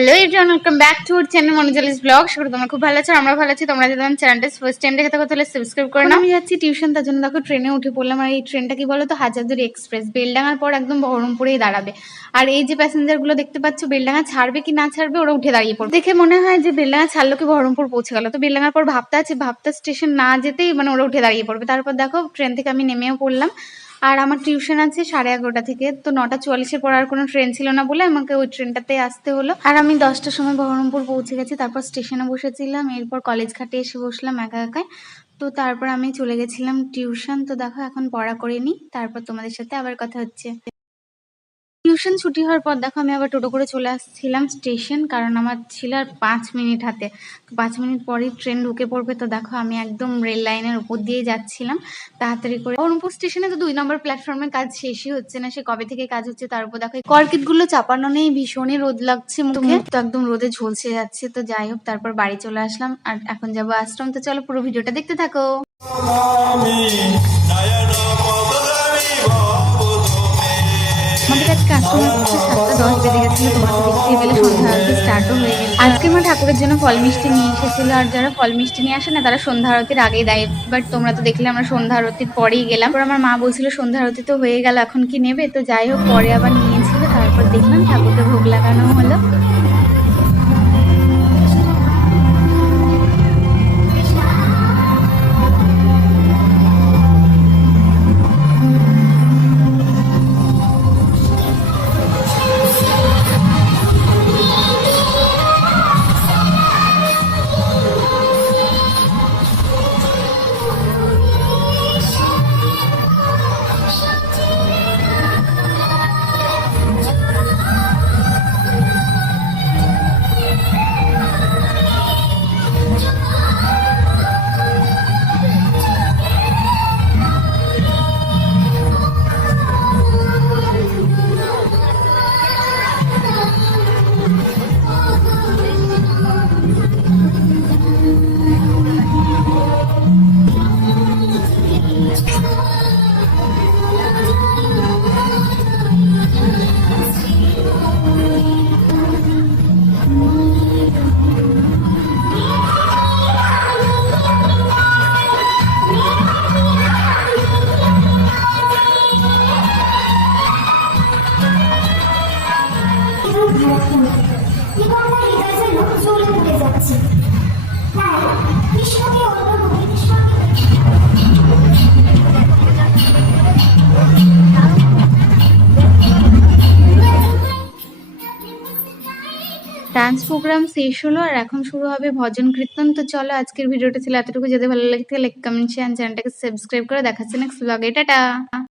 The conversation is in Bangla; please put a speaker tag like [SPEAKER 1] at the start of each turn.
[SPEAKER 1] Hello everyone welcome back to our channel মনোজলিস blog. সেগুলো তোমরা খুব ভালো আছো আমরা ভালো আছি। তোমরা যদি আমার চ্যানেলটা ফার্স্ট টাইম দেখে থাকো তাহলে সাবস্ক্রাইব করে নাও। আমি যাচ্ছি টিউশন তার জন্য দেখো ট্রেনে উঠে পড়লাম। আর এই ট্রেনটা কি বলো তো হাজারদুয়ারি এক্সপ্রেস বেলডাঙার পর একদম বহরমপুরেই দাঁড়াবে। আর এই যে প্যাসেঞ্জারগুলো দেখতে পাচ্ছ বেলডাঙা ছাড়বে কি না ছাড়বে ওরা উঠে দাঁড়িয়ে পড়বে। দেখে মনে হয় যে বেলডাঙা ছাড়লো কি বহরমপুর পৌঁছে গেল। তো বেলডাঙার পর ভাবতা আছে ভাবতা স্টেশন না যেতেই মানে ওরা উঠে দাঁড়িয়ে পড়বে। তারপর দেখো ট্রেন থেকে আমি নেমেও পড়লাম। আর আমার টিউশন আছে সাড়ে এগারোটা থেকে, তো নটা চুয়াল্লিশের পর আর কোনো ট্রেন ছিল না বলে আমাকে ওই ট্রেনটাতে আসতে হলো। আর আমি দশটার সময় বহরমপুর পৌঁছে গেছি, তারপর স্টেশনে বসেছিলাম, এরপর কলেজ ঘাটে এসে বসলাম একা একাই। তো তারপর আমি চলে গেছিলাম টিউশন তো দেখো এখন পড়া করিনি, তারপর তোমাদের সাথে আবার কথা হচ্ছে। টিউশন ছুটি হওয়ার পর দেখো আমি আবার টোটো করে চলে আসছিলাম স্টেশন কারণ আমার ছিল আর পাঁচ মিনিট হাতে। তো পাঁচ মিনিট পরেই ট্রেন ঢুকে পড়বে তো দেখো আমি একদম রেল লাইনের উপর দিয়ে যাচ্ছিলাম। তাড়াতাড়ি করে বহরমপুর স্টেশনে তো দুই নম্বর প্ল্যাটফর্মে কাজ শেষই হচ্ছে না সে কবে থেকে কাজ হচ্ছে তার উপর দেখো। কর্কিটগুলো চাপানো নেই ভীষণই রোদ লাগছে মুখে। তো একদম রোদে ঝলসে যাচ্ছে তো যাই হোক তারপর বাড়ি চলে আসলাম। আর এখন যাব আশ্রম তো চলো পুরো ভিডিওটা দেখতে থাকো। আমাদের আজকে আশ্রমে সাতটা দশ বেজে গেছিল তোমাকে দেখতে পেলে সন্ধ্যা আরতি স্টার্টও হয়ে গেছে আজকে মা ঠাকুরের জন্য ফল মিষ্টি নিয়ে এসেছিল, আর যারা ফল মিষ্টি নিয়ে আসে না, তারা সন্ধ্যা আরতির আগেই দেয়। বাট তোমরা তো দেখলে আমরা সন্ধ্যা আরতির পরেই গেলাম। পর আমার মা বলছিল, সন্ধ্যা আরতি তো হয়ে গেল, এখন কি নেবে? তো যাই হোক, পরে আবার নিয়েছিল, তারপর দেখলাম ঠাকুরকে ভোগ লাগানো হলো। ডান্স প্রোগ্রাম শেষ হলো আর এখন শুরু হবে ভজন কীর্তন। তো চলো আজকের ভিডিওটা ছিল এতটুকু। যদি ভালো লাগে লাইক কমেন্ট শেয়ার চ্যানেলটাকে সাবস্ক্রাইব করে দেখাচ্ছে নেক্সট ব্লগে টাটা!